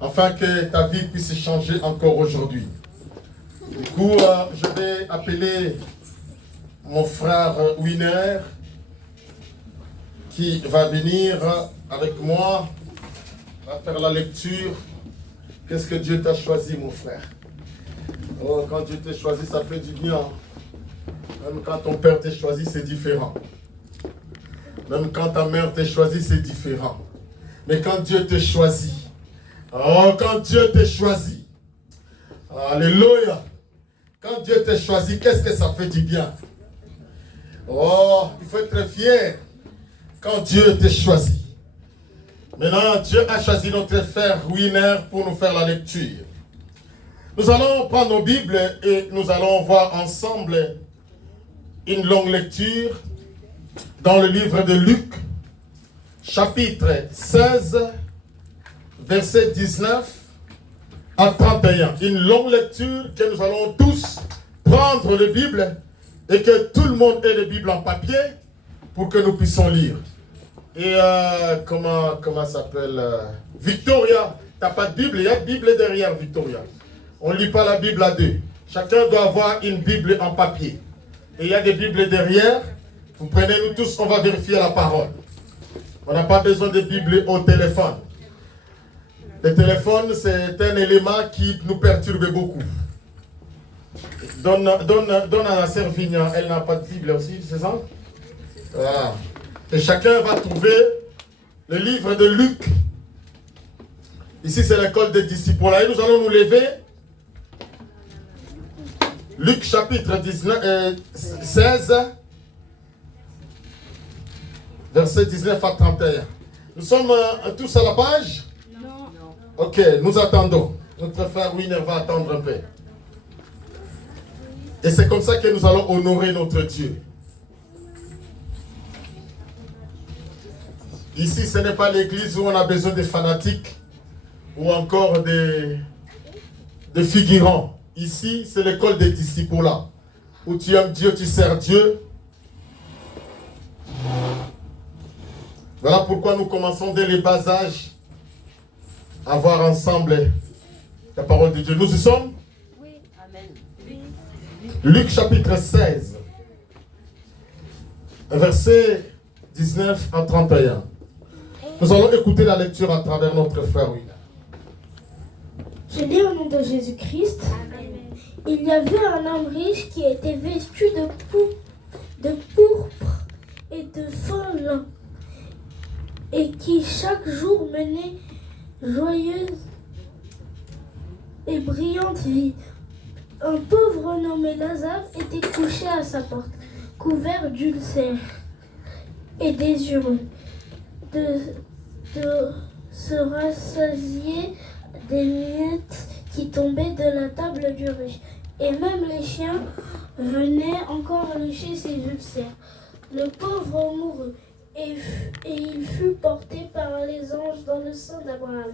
afin que ta vie puisse changer encore aujourd'hui. Du coup, je vais appeler mon frère Winner qui va venir avec moi à faire la lecture. Qu'est-ce que Dieu t'a choisi, mon frère? Oh, quand Dieu t'a choisi, ça fait du bien. Même quand ton père t'a choisi, c'est différent. Même quand ta mère t'a choisi, c'est différent. Mais quand Dieu te choisit, oh, quand Dieu te choisit, alléluia, quand Dieu te choisit, qu'est-ce que ça fait du bien? Oh, il faut être fier quand Dieu te choisit. Maintenant, Dieu a choisi notre frère Winner pour nous faire la lecture. Nous allons prendre nos Bibles et nous allons voir ensemble une longue lecture dans le livre de Luc, chapitre 16, verset 19 à 31. Une longue lecture que nous allons tous prendre la Bible et que tout le monde ait la Bible en papier pour que nous puissions lire. Et comment s'appelle Victoria, tu n'as pas de Bible, il y a une Bible derrière Victoria. On ne lit pas la Bible à deux. Chacun doit avoir une Bible en papier. Et il y a des Bibles derrière. Vous prenez, nous tous, on va vérifier la parole. On n'a pas besoin de Bible au téléphone. Le téléphone, c'est un élément qui nous perturbe beaucoup. Donne à la sœur Vignan, elle n'a pas de Bible aussi, c'est ça? Voilà. Et chacun va trouver le livre de Luc. Ici, c'est l'école des disciples. Et nous allons nous lever. Luc chapitre 16, verset 19 à 31. Nous sommes tous à la page? Non. Ok, nous attendons. Notre frère Winner va attendre un peu. Et c'est comme ça que nous allons honorer notre Dieu. Ici, ce n'est pas l'église où on a besoin de fanatiques ou encore de figurants. Ici, c'est l'école des disciples là, où tu aimes Dieu, tu sers Dieu. Voilà pourquoi nous commençons dès les bas âges à voir ensemble la parole de Dieu. Nous y sommes? Oui, amen. Luc chapitre 16, verset 19 à 31. Nous allons écouter la lecture à travers notre frère William. Je lis au nom de Jésus-Christ. Il y avait un homme riche qui était vêtu de pourpre et de fin lin, et qui chaque jour menait joyeuse et brillante vie. Un pauvre nommé Lazare était couché à sa porte, couvert d'ulcères et désireux de se rassasier des miettes qui tombaient de la table du riche. Et même les chiens venaient encore lécher ses ulcères. Le pauvre mourut, et il fut porté par les anges dans le sein d'Abraham.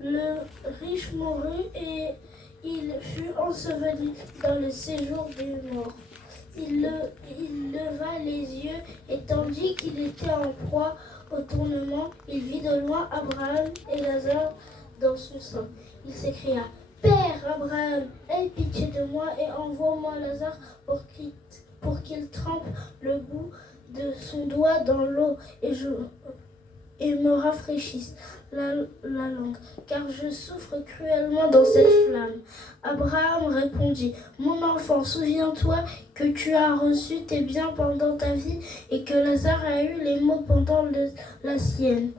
Le riche mourut, et il fut enseveli dans le séjour des morts. Il leva les yeux, et tandis qu'il était en proie au tournement, il vit de loin Abraham et Lazare dans son sein. Il s'écria: Père Abraham, aie pitié de moi et envoie-moi Lazare pour qu'il trempe le bout de son doigt dans l'eau et me rafraîchisse la langue, car je souffre cruellement dans cette flamme. Abraham répondit: Mon enfant, souviens-toi que tu as reçu tes biens pendant ta vie et que Lazare a eu les maux pendant la sienne.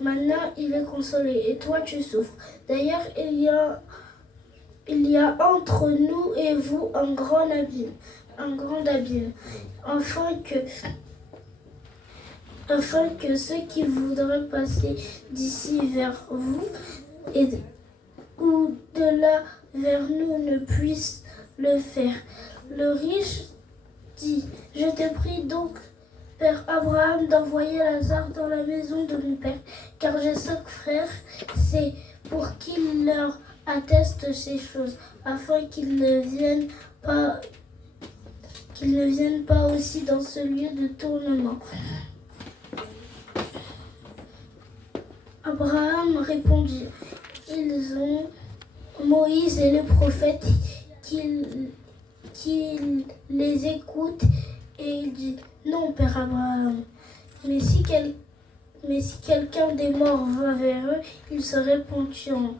Maintenant, il est consolé et toi, tu souffres. D'ailleurs, il y a entre nous et vous un grand abîme, afin que ceux qui voudraient passer d'ici vers vous ou de là vers nous ne puissent le faire. Le riche dit: Je te prie donc, Père Abraham, d'envoyer Lazare dans la maison de mon père, car j'ai 5 frères. C'est pour qu'il leur atteste ces choses, afin qu'ils ne viennent pas aussi dans ce lieu de tournement. Abraham répondit: ils ont Moïse et les prophètes qui les écoutent et il dit non, Père Abraham. Mais si quelqu'un des morts va vers eux, ils se répondront.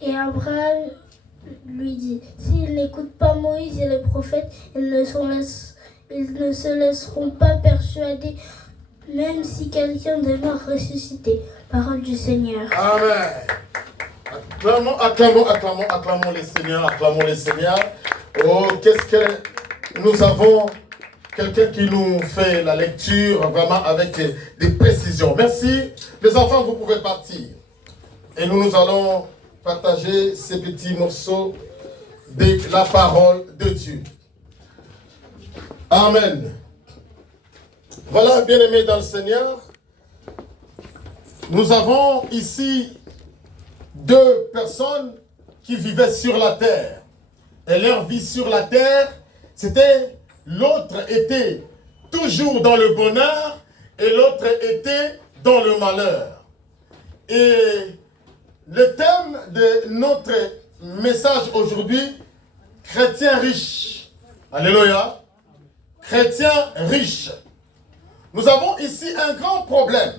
Et Abraham lui dit, s'ils n'écoutent pas Moïse et les prophètes, ils ne se laisseront pas persuader, même si quelqu'un des morts ressuscité. Parole du Seigneur. Amen. Acclamons les Seigneurs. Oh, qu'est-ce que nous avons quelqu'un qui nous fait la lecture vraiment avec des précisions. Merci. Les enfants, vous pouvez partir. Et nous allons partager ces petits morceaux de la parole de Dieu. Amen. Voilà, bien-aimés dans le Seigneur, nous avons ici deux personnes qui vivaient sur la terre. Et leur vie sur la terre, c'était, l'autre était toujours dans le bonheur et l'autre était dans le malheur. Et le thème de notre message aujourd'hui, chrétien riche. Alléluia. Chrétien riche. Nous avons ici un grand problème.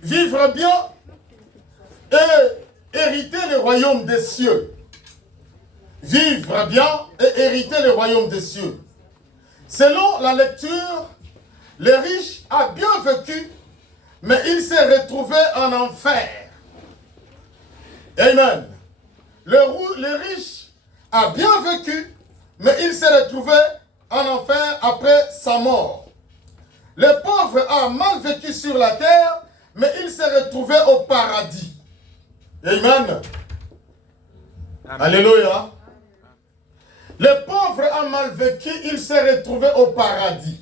Vivre bien et hériter le royaume des cieux. Vivre bien et hériter le royaume des cieux. Selon la lecture, le riche a bien vécu, mais il s'est retrouvé en enfer. Amen. Le riche a bien vécu, mais il s'est retrouvé en enfer après sa mort. Le pauvre a mal vécu sur la terre, mais il s'est retrouvé au paradis. Amen. Amen. Alléluia. Le pauvre a mal vécu, il s'est retrouvé au paradis.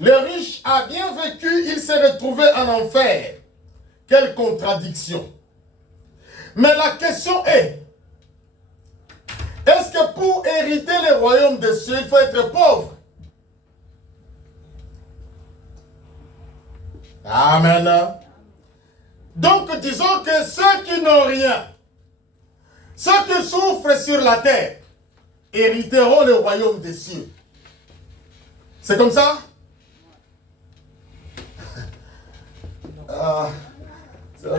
Le riche a bien vécu, il s'est retrouvé en enfer. Quelle contradiction. Mais la question est, est-ce que pour hériter le royaume des cieux, il faut être pauvre? Amen. Donc disons que ceux qui n'ont rien, ceux qui souffrent sur la terre, hériteront le royaume des cieux. C'est comme ça?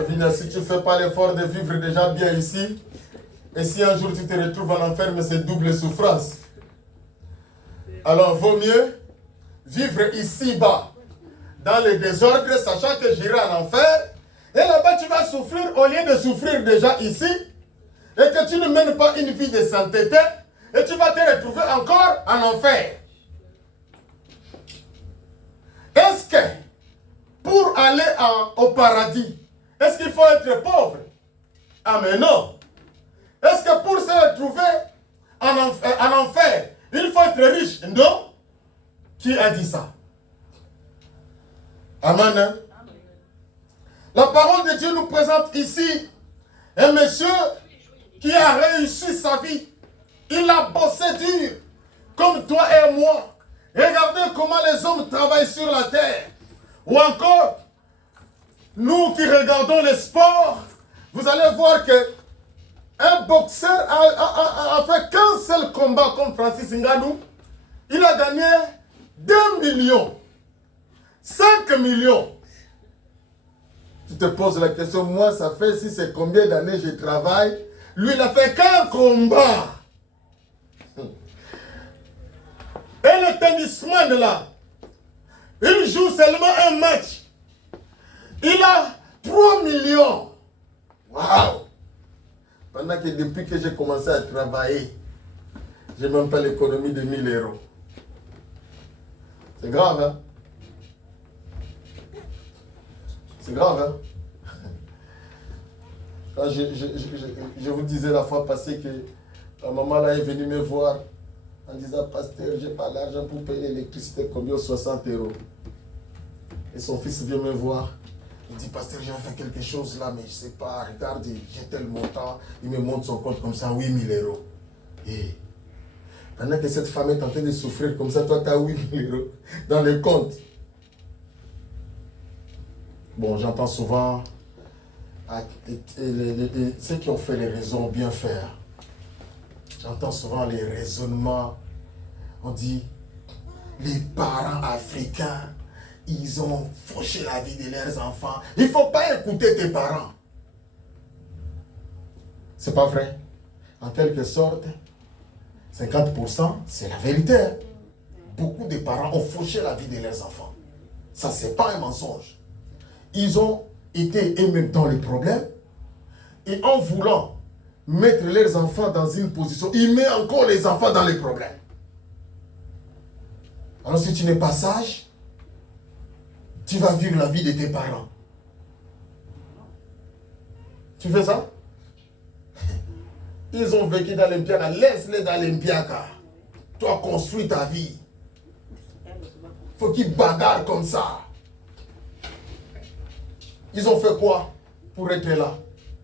Vina, si tu ne fais pas l'effort de vivre déjà bien ici, et si un jour tu te retrouves en enfer, mais c'est double souffrance. Alors, vaut mieux vivre ici-bas, dans le désordre, sachant que j'irai en enfer, et là-bas tu vas souffrir au lieu de souffrir déjà ici, et que tu ne mènes pas une vie de sainteté, et tu vas te retrouver encore en enfer. Est-ce que pour aller au paradis, est-ce qu'il faut être pauvre? Ah mais non. Est-ce que pour se retrouver en enfer, il faut être riche? Non. Qui a dit ça? Amen. La parole de Dieu nous présente ici un monsieur qui a réussi sa vie. Il a bossé dur, comme toi et moi. Regardez comment les hommes travaillent sur la terre. Ou encore, nous qui regardons les sports, vous allez voir que un boxeur a fait qu'un seul combat comme Francis Ngannou. Il a gagné 2 millions, 5 millions. Tu te poses la question, moi ça fait si c'est combien d'années je travaille. Lui il a fait qu'un combat. Et le tennisman là, il joue seulement un match. Il a 3 millions. Waouh! Pendant que depuis que j'ai commencé à travailler, je n'ai même pas l'économie de 1000 euros. C'est grave, hein? C'est grave, hein? Quand je vous disais la fois passée que la maman là est venue me voir en disant, pasteur, je n'ai pas l'argent pour payer l'électricité, combien? 60 euros. Et son fils vient me voir. Il dit, pasteur, j'ai fait quelque chose là, mais je ne sais pas. Regarde, j'ai tel montant. Il me montre son compte comme ça, 8000 euros. Et pendant que cette femme est en train de souffrir comme ça, toi, tu as 8000 euros dans le compte. Bon, j'entends souvent ceux qui ont fait les raisons bien faire. J'entends souvent les raisonnements. On dit, les parents africains, ils ont fauché la vie de leurs enfants. Il ne faut pas écouter tes parents. C'est pas vrai. En quelque sorte, 50%, c'est la vérité. Beaucoup de parents ont fauché la vie de leurs enfants. Ça, c'est pas un mensonge. Ils ont été eux-mêmes dans les problèmes et en voulant mettre leurs enfants dans une position, ils mettent encore les enfants dans les problèmes. Alors si tu n'es pas sage, tu vas vivre la vie de tes parents. Tu fais ça? Ils ont vécu dans l'Olympiaka, laisse-les dans l'Olympiaka. Toi, construis ta vie. Faut qu'ils bagarrent comme ça. Ils ont fait quoi pour être là?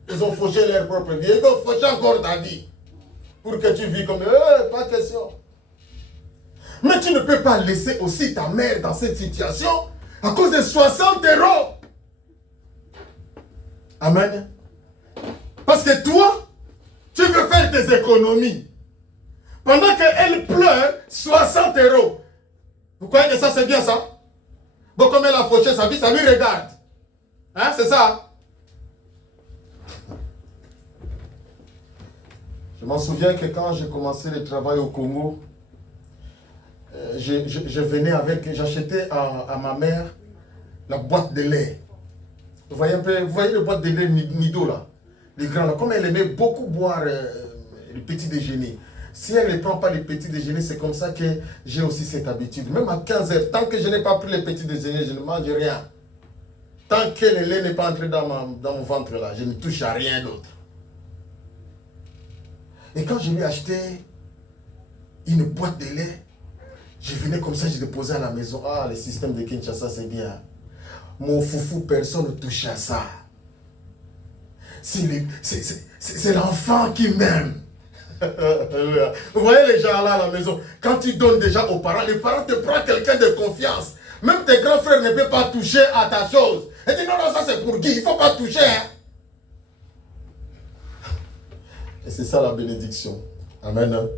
Ils ont fauché leur propre vie. Ils ont fauché encore ta vie. Pour que tu vis comme eux, pas question. Mais tu ne peux pas laisser aussi ta mère dans cette situation à cause de 60 euros. Amen. Parce que toi, tu veux faire tes économies. Pendant qu'elle pleure, 60 euros. Vous croyez que ça c'est bien ça? Bon, comme elle a fauché sa vie, ça lui regarde. Hein, c'est ça? Je m'en souviens que quand j'ai commencé le travail au Congo, je venais avec, j'achetais à ma mère la boîte de lait. Vous voyez un peu, vous voyez le boîte de lait Nido là, les grands là, comme elle aimait beaucoup boire le petit déjeuner. Si elle ne prend pas le petit déjeuner, c'est comme ça que j'ai aussi cette habitude. Même à 15 heures, tant que je n'ai pas pris le petit déjeuner, je ne mange rien. Tant que le lait n'est pas entré dans mon ventre là, je ne touche à rien d'autre. Et quand je lui ai acheté une boîte de lait, je venais comme ça, je déposais à la maison. Ah, le système de Kinshasa, c'est bien. Mon foufou, personne ne touche à ça. C'est l'enfant qui m'aime. Vous voyez les gens là à la maison, quand tu donnes déjà aux parents, les parents te prennent quelqu'un de confiance. Même tes grands frères ne peuvent pas toucher à ta chose. Et dis non, non, ça c'est pour Guy, il ne faut pas toucher. Hein? Et c'est ça la bénédiction. Amen.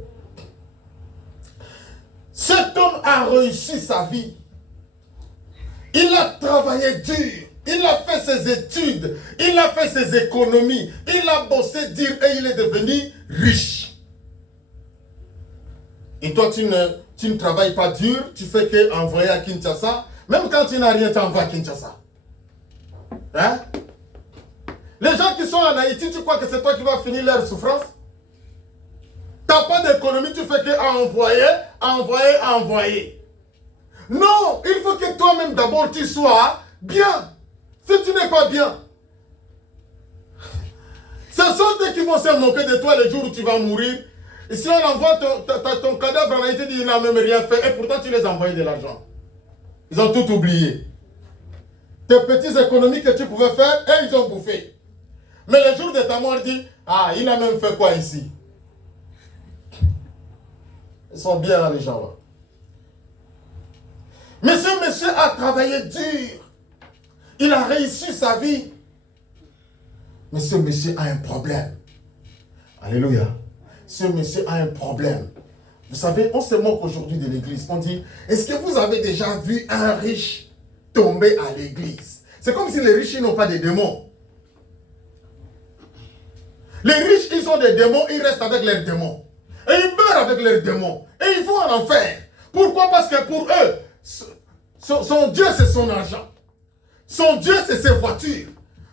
Cet homme a réussi sa vie. Il a travaillé dur. Il a fait ses études. Il a fait ses économies. Il a bossé dur et il est devenu riche. Et toi, tu ne travailles pas dur. Tu fais qu'envoyer à Kinshasa. Même quand tu n'as rien, tu envoies à Kinshasa. Hein? Les gens qui sont en Haïti, tu crois que c'est toi qui vas finir leur souffrance? Tu n'as pas d'économie, tu fais qu'envoyer. Non, il faut que toi-même d'abord tu sois bien. Si tu n'es pas bien, ce sont eux qui vont se moquer de toi le jour où tu vas mourir. Et si on envoie ton cadavre en Haïti, il n'a même rien fait. Et pourtant tu les as envoyé de l'argent. Ils ont tout oublié. Tes petites économies que tu pouvais faire, et ils ont bouffé. Mais le jour de ta mort, dit, ah, il a même fait quoi ici? Ils sont bien là, les gens là. Monsieur a travaillé dur. Il a réussi sa vie. Monsieur a un problème. Alléluia. Monsieur a un problème. Vous savez, on se moque aujourd'hui de l'église. On dit, est-ce que vous avez déjà vu un riche tomber à l'église? C'est comme si les riches ils n'ont pas de démons. Les riches, ils ont des démons, ils restent avec leurs démons. Et ils meurent avec leurs démons. Et ils vont en enfer. Pourquoi? Parce que pour eux, son Dieu, c'est son argent. Son Dieu, c'est ses voitures.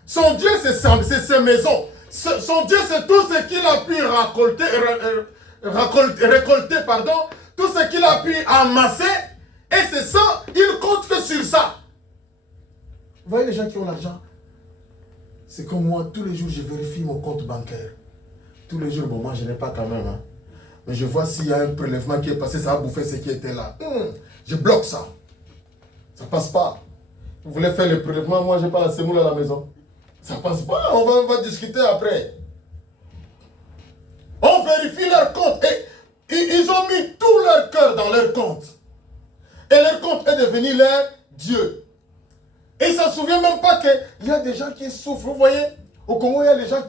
Son Dieu, c'est ses maisons. Son Dieu, c'est tout ce qu'il a pu récolter, tout ce qu'il a pu amasser. Et c'est ça, il compte que sur ça. Vous voyez les gens qui ont l'argent? C'est comme moi, tous les jours, je vérifie mon compte bancaire. Tous les jours, bon, moi, je n'ai pas quand même. Hein. Mais je vois s'il y a un prélèvement qui est passé, ça a bouffé ce qui était là. Je bloque ça. Ça passe pas. Vous voulez faire le prélèvement, moi, je n'ai pas la semoule à la maison. Ça passe pas, on va discuter après. On vérifie leur compte. Et ils ont mis tout leur cœur dans leur compte. Et leur compte est devenu leur Dieu. Et ils ne se souviennent même pas qu'il y a des gens qui souffrent. Vous voyez, Au Congo, il y a des gens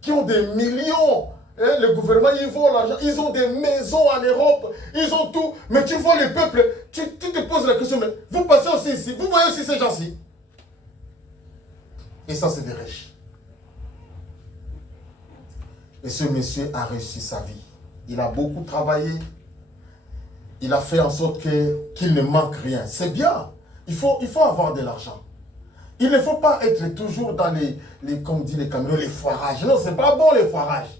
qui ont des millions. Hein, le gouvernement, ils volent l'argent. Ils ont des maisons en Europe. Ils ont tout. Mais tu vois le peuple, tu te poses la question, mais vous passez aussi ici. Vous voyez aussi ces gens-ci. Et ça, c'est des riches. Et ce monsieur a réussi sa vie. Il a beaucoup travaillé. Il a fait en sorte qu'il ne manque rien. C'est bien. Il faut avoir de l'argent. Il ne faut pas être toujours dans comme dit les camions, les foirages. Non, c'est pas bon les foirages.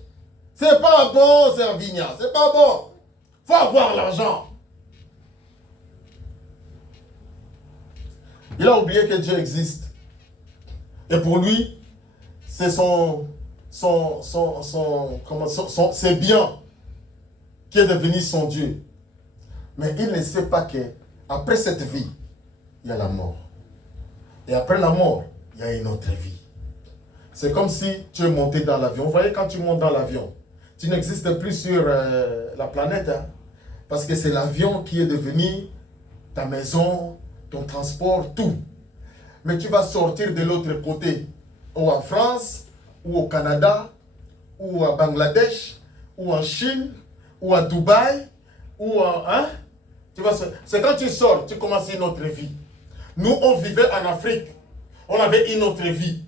C'est pas bon, Servignat. C'est pas bon. Il faut avoir l'argent. Il a oublié que Dieu existe. Et pour lui, c'est c'est bien qui est devenu son Dieu. Mais il ne sait pas que après cette vie, il y a la mort. Et après la mort, il y a une autre vie. C'est comme si tu es monté dans l'avion. Vous voyez, quand tu montes dans l'avion, tu n'existes plus sur la planète. Hein, parce que c'est l'avion qui est devenu ta maison, ton transport, tout. Mais tu vas sortir de l'autre côté, ou en France, ou au Canada, ou à Bangladesh, ou en Chine, ou à Dubaï, ou en... Hein? C'est quand tu sors, tu commences une autre vie. Nous, on vivait en Afrique. On avait une autre vie.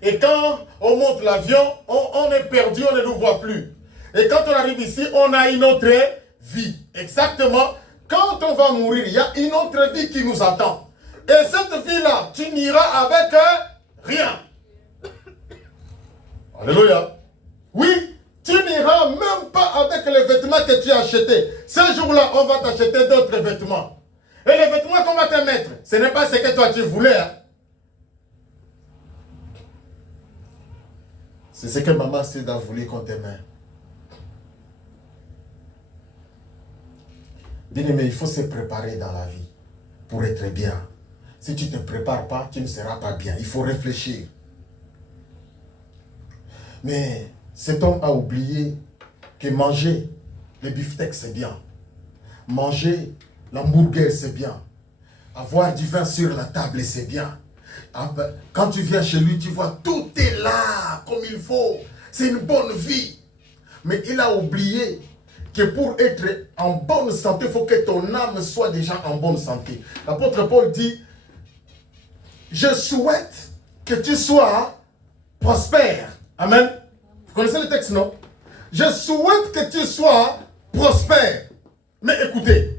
Et quand on monte l'avion, on est perdu, on ne nous voit plus. Et quand on arrive ici, on a une autre vie. Exactement. Quand on va mourir, il y a une autre vie qui nous attend. Et cette vie-là, tu n'iras avec rien. Alléluia. Oui, tu n'iras même pas avec les vêtements que tu as achetés. Ce jour-là, on va t'acheter d'autres vêtements. Et les vêtements qu'on va te mettre, ce n'est pas ce que toi tu voulais. Hein. C'est ce que maman Seda voulait qu'on te mette. Bien-aimé, il faut se préparer dans la vie pour être bien. Si tu ne te prépares pas, tu ne seras pas bien. Il faut réfléchir. Mais cet homme a oublié que manger les beefsteaks, c'est bien. Manger l'hamburger, c'est bien. Avoir du vin sur la table, c'est bien. Quand tu viens chez lui, tu vois, tout est là, comme il faut. C'est une bonne vie. Mais il a oublié que pour être en bonne santé, il faut que ton âme soit déjà en bonne santé. L'apôtre Paul dit, je souhaite que tu sois prospère. Amen. Vous connaissez le texte, non? Je souhaite que tu sois prospère. Mais écoutez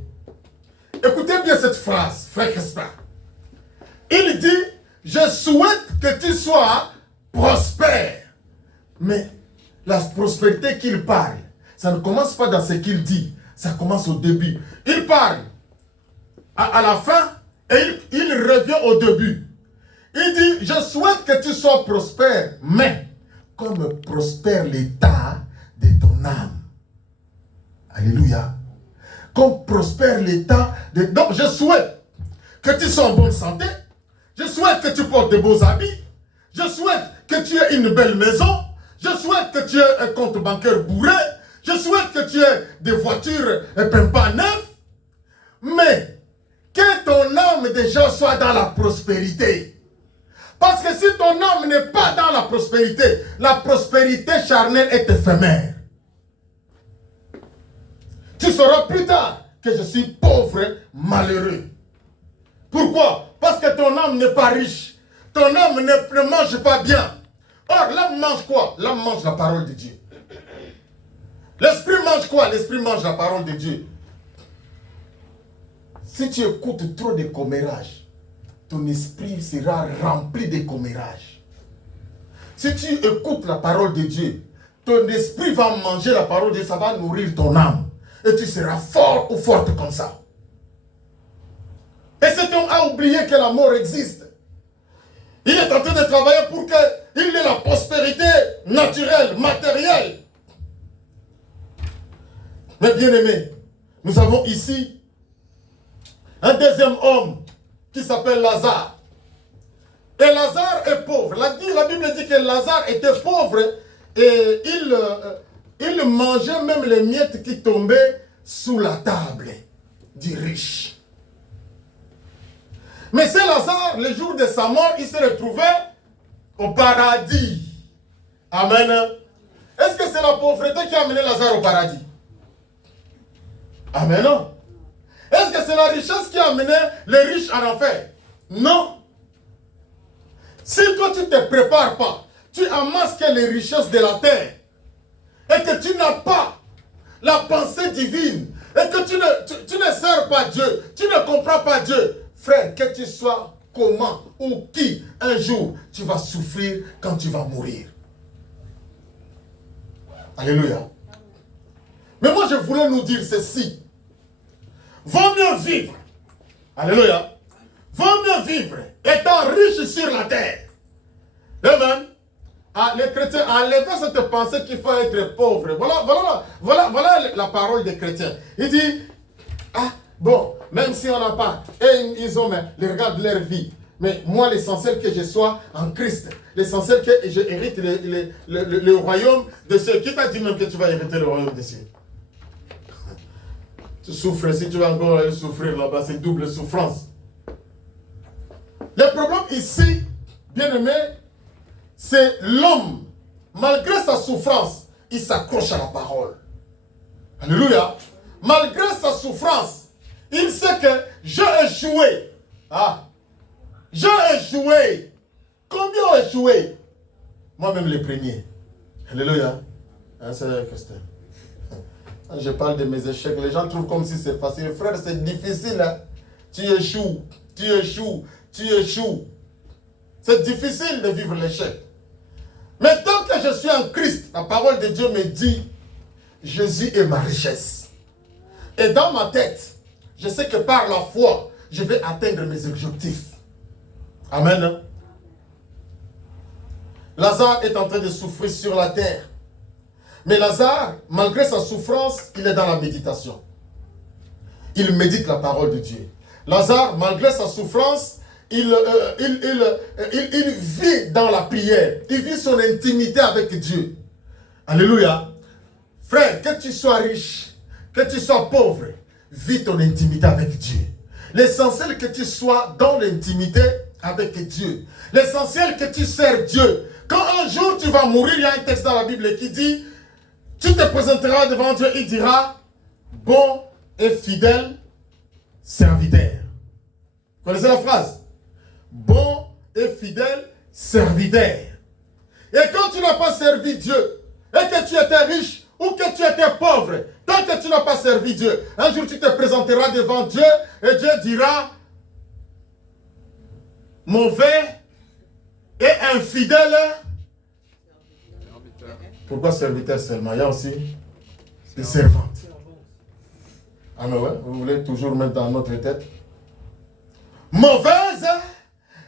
bien cette phrase, frère Crespin. Il dit, je souhaite que tu sois prospère. Mais la prospérité qu'il parle, ça ne commence pas dans ce qu'il dit, ça commence au début. Il parle à la fin et il revient au début. Il dit, je souhaite que tu sois prospère, mais comme prospère l'état de ton âme. Alléluia. Comme prospère l'état de... Donc, je souhaite que tu sois en bonne santé. Je souhaite que tu portes de beaux habits. Je souhaite que tu aies une belle maison. Je souhaite que tu aies un compte bancaire bourré. Je souhaite que tu aies des voitures pas neuves. Mais que ton âme déjà soit dans la prospérité. Parce que si ton âme n'est pas dans la prospérité charnelle est éphémère. Tu sauras plus tard que je suis pauvre, malheureux. Pourquoi? Parce que ton âme n'est pas riche. Ton âme ne mange pas bien. Or, l'âme mange quoi? L'âme mange la parole de Dieu. L'esprit mange quoi? L'esprit mange la parole de Dieu. Si tu écoutes trop de commérages, ton esprit sera rempli de commérages. Si tu écoutes la parole de Dieu, ton esprit va manger la parole de Dieu, ça va nourrir ton âme. Et tu seras fort ou forte comme ça. Et cet homme a oublié que la mort existe. Il est en train de travailler pour qu'il ait la prospérité naturelle, matérielle. Mais bien aimé, nous avons ici un deuxième homme qui s'appelle Lazare. Et Lazare est pauvre. La Bible dit que Lazare était pauvre et il mangeait même les miettes qui tombaient sous la table du riche. Mais c'est Lazare, le jour de sa mort, il s'est retrouvé au paradis. Amen. Est-ce que c'est la pauvreté qui a amené Lazare au paradis? Amen. Non. Est-ce que c'est la richesse qui a amené les riches en enfer? Non. Si toi tu ne te prépares pas, tu amasses les richesses de la terre et que tu n'as pas la pensée divine et que tu ne sers pas Dieu, tu ne comprends pas Dieu, frère, que tu sois comment ou qui, un jour, tu vas souffrir quand tu vas mourir. Alléluia. Mais moi, je voulais nous dire ceci. Vaut mieux vivre. Alléluia. Vaut mieux vivre étant riche sur la terre. Amen. Ah, les chrétiens, enlevez cette pensée qu'il faut être pauvre. Voilà la parole des chrétiens. Il dit, ah, bon, même si on n'a pas, et ils ont, mais regarde leur vie. Mais moi, l'essentiel que je sois en Christ, l'essentiel que je hérite le royaume de cieux. Qui t'a dit même que tu vas hériter le royaume des cieux? Tu souffres, si tu vas encore souffrir là-bas, c'est double souffrance. Le problème ici, bien aimé, c'est l'homme, malgré sa souffrance, il s'accroche à la parole. Alléluia. Malgré sa souffrance, il sait que j'ai échoué. Ah, j'ai échoué. Combien ont échoué? Moi-même les premiers. Alléluia. Hein, c'est Christin. Je parle de mes échecs. Les gens trouvent comme si c'est facile. Frère, c'est difficile. Hein? Tu échoues, tu échoues, tu échoues. C'est difficile de vivre l'échec. Mais tant que je suis en Christ, la parole de Dieu me dit, Jésus est ma richesse. Et dans ma tête, je sais que par la foi, je vais atteindre mes objectifs. Amen. Lazare est en train de souffrir sur la terre. Mais Lazare, malgré sa souffrance, il est dans la méditation. Il médite la parole de Dieu. Lazare, malgré sa souffrance, il vit dans la prière. Il vit son intimité avec Dieu. Alléluia. Frère, que tu sois riche, que tu sois pauvre, vis ton intimité avec Dieu. L'essentiel que tu sois dans l'intimité avec Dieu. L'essentiel que tu sers Dieu. Quand un jour tu vas mourir, il y a un texte dans la Bible qui dit, tu te présenteras devant Dieu, il dira, bon et fidèle serviteur. Vous connaissez la phrase? Bon et fidèle serviteur. Et quand tu n'as pas servi Dieu, et que tu étais riche ou que tu étais pauvre, tant que tu n'as pas servi Dieu, un jour tu te présenteras devant Dieu et Dieu dira, mauvais et infidèle. Pourquoi serviteur seulement? Il y a aussi des servantes. Ah mais ouais, vous voulez toujours mettre dans notre tête. Mauvaise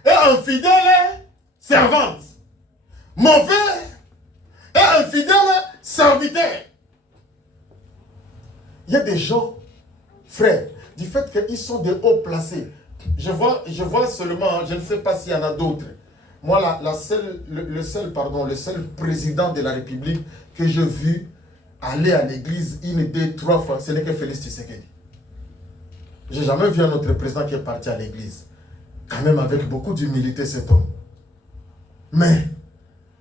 et infidèle servante. Mauvais et infidèle serviteur. Il y a des gens, frères, du fait qu'ils sont de haut placés. Je vois seulement, je ne sais pas s'il y en a d'autres. Moi, le seul président de la République que j'ai vu aller à l'église 1, 2, 3 fois, ce n'est que Félix Tshisekedi. Je n'ai jamais vu un autre président qui est parti à l'église. Quand même avec beaucoup d'humilité, cet homme. Mais,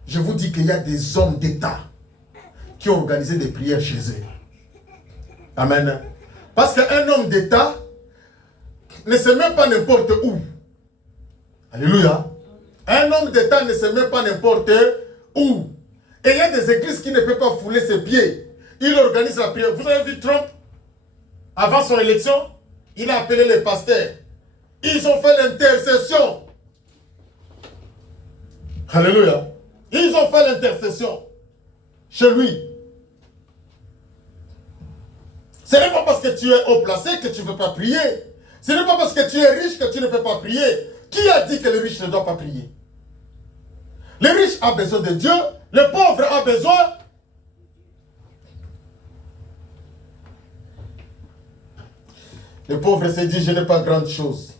je vous dis qu'il y a des hommes d'État qui ont organisé des prières chez eux. Amen. Parce qu'un homme d'État ne se met pas n'importe où. Alléluia. Un homme d'État ne se met pas n'importe où. Et il y a des églises qui ne peuvent pas fouler ses pieds. Il organise la prière. Vous avez vu Trump? Avant son élection, il a appelé les pasteurs. Ils ont fait l'intercession. Alléluia. Ils ont fait l'intercession chez lui. Ce n'est pas parce que tu es haut placé que tu ne veux pas prier. Ce n'est pas parce que tu es riche que tu ne peux pas prier. Qui a dit que le riche ne doit pas prier? Le riche a besoin de Dieu, le pauvre a besoin. Le pauvre s'est dit, je n'ai pas grande chose.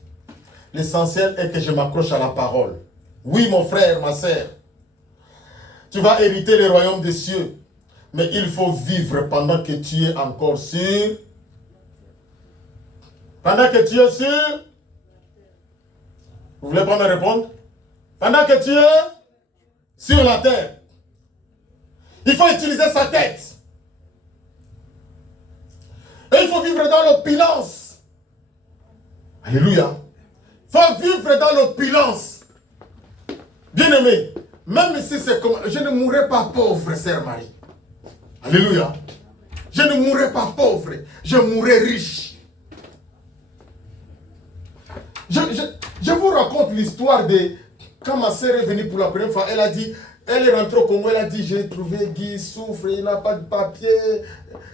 L'essentiel est que je m'accroche à la parole. Oui, mon frère, ma sœur, tu vas hériter le royaume des cieux. Mais il faut vivre pendant que tu es encore sur. Pendant que tu es sur. Vous voulez pas me répondre? Pendant que tu es sur la terre. Il faut utiliser sa tête. Et il faut vivre dans l'opulence. Alléluia. Il faut vivre dans l'opulence. Bien-aimé, même si c'est comme... Je ne mourrai pas pauvre, sœur Marie. Alléluia. Je ne mourrai pas pauvre. Je mourrai riche. Je vous raconte l'histoire de... Quand ma sœur est venue pour la première fois, elle a dit... Elle est rentrée au Congo, elle a dit, j'ai trouvé Guy, souffre, il n'a pas de papier.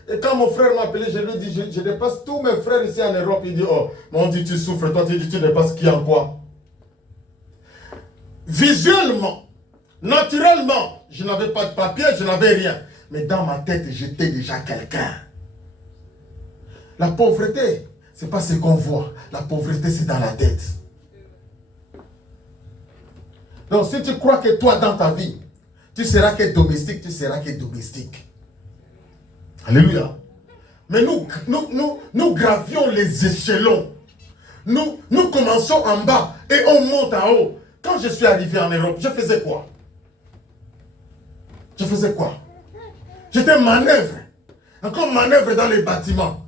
Et quand mon frère m'a appelé, je lui ai dit, je dépasse tous mes frères ici en Europe. Il dit, oh, on dit, tu souffres, toi tu dis, tu dépasses qui en quoi? Visuellement, naturellement, je n'avais pas de papier, je n'avais rien. Mais dans ma tête, j'étais déjà quelqu'un. La pauvreté, ce n'est pas ce qu'on voit. La pauvreté, c'est dans la tête. Donc, si tu crois que toi, dans ta vie, tu seras que domestique, tu seras que domestique. Alléluia. Mais nous gravions les échelons. Nous commençons en bas et on monte en haut. Quand je suis arrivé en Europe, je faisais quoi? Je faisais quoi? J'étais manœuvre. Encore manœuvre dans les bâtiments.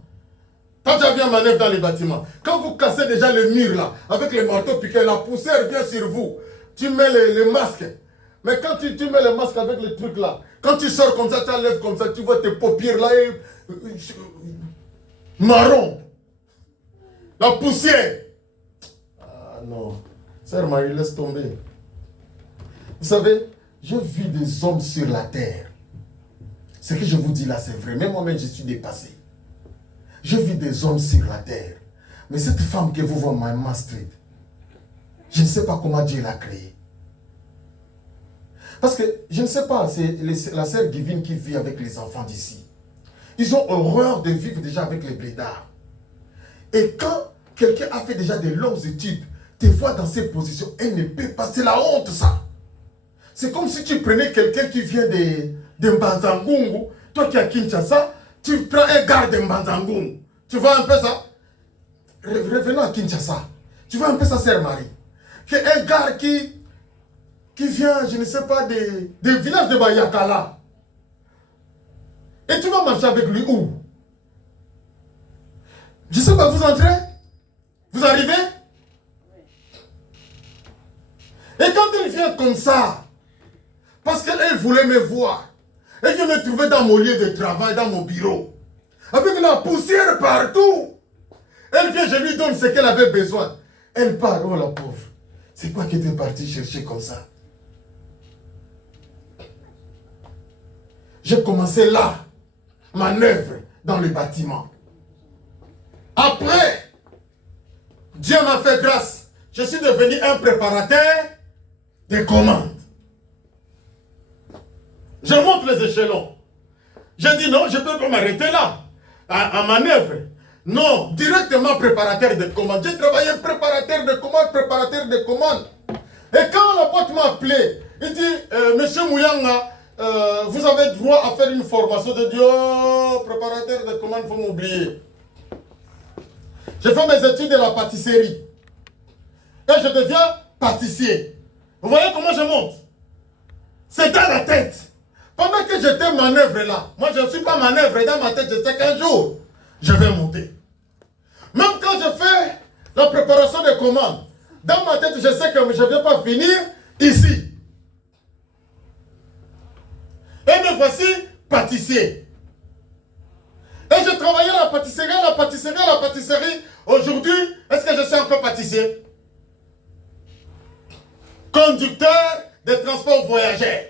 Quand j'avais un manœuvre dans les bâtiments, quand vous cassez déjà le mur là, avec les marteaux piqués, la poussière vient sur vous. Tu mets les masques. Mais quand tu mets le masque avec le truc là, quand tu sors comme ça, tu enlèves comme ça, tu vois tes paupières là, marron. La poussière. Ah non. Sœur Marie, laisse tomber. Vous savez, je vis des hommes sur la terre. Ce que je vous dis là, c'est vrai. Même moi-même, je suis dépassé. Je vis des hommes sur la terre. Mais cette femme que vous voyez, Maman Street, je ne sais pas comment Dieu l'a créée. Parce que, je ne sais pas, c'est la sœur divine qui vit avec les enfants d'ici. Ils ont horreur de vivre déjà avec les blédards. Et quand quelqu'un a fait déjà de longues études, te voit dans ces positions, elle ne peut pas, c'est la honte ça. C'est comme si tu prenais quelqu'un qui vient de Mbanzangungu, toi qui es à Kinshasa, tu prends un gars de Mbanzangungu. Tu vois un peu ça? Revenons à Kinshasa. Tu vois un peu ça, sœur Marie? Un gars qui vient, je ne sais pas, des villages de Bayakala. Et tu vas marcher avec lui où? Je ne sais pas, vous entrez? Vous arrivez? Et quand elle vient comme ça, parce qu'elle voulait me voir, elle vient me trouver dans mon lieu de travail, dans mon bureau, avec la poussière partout. Elle vient, je lui donne ce qu'elle avait besoin. Elle part, oh la pauvre. C'est quoi qui était parti chercher comme ça? J'ai commencé là, manœuvre dans le bâtiment. Après, Dieu m'a fait grâce. Je suis devenu un préparateur de commandes. Je monte les échelons. J'ai dit non, je ne peux pas m'arrêter là, à manœuvre. Non, directement préparateur de commandes. J'ai travaillé préparateur de commandes. Et quand la boîte m'a appelé, il dit, Monsieur Mouyanga, vous avez droit à faire une formation. Je dis, oh, préparateur de commandes, il faut m'oublier. J'ai fait mes études de la pâtisserie. Et je deviens pâtissier. Vous voyez comment je monte? C'est dans la tête. Pendant que j'étais manœuvre là, moi je ne suis pas manœuvre, dans ma tête, je sais qu'un jour, je vais monter. Même quand je fais la préparation des commandes, dans ma tête, je sais que je ne vais pas finir ici. Et me voici pâtissier. Et je travaillais à la pâtisserie. Aujourd'hui, est-ce que je suis encore pâtissier? Conducteur de transport voyageurs.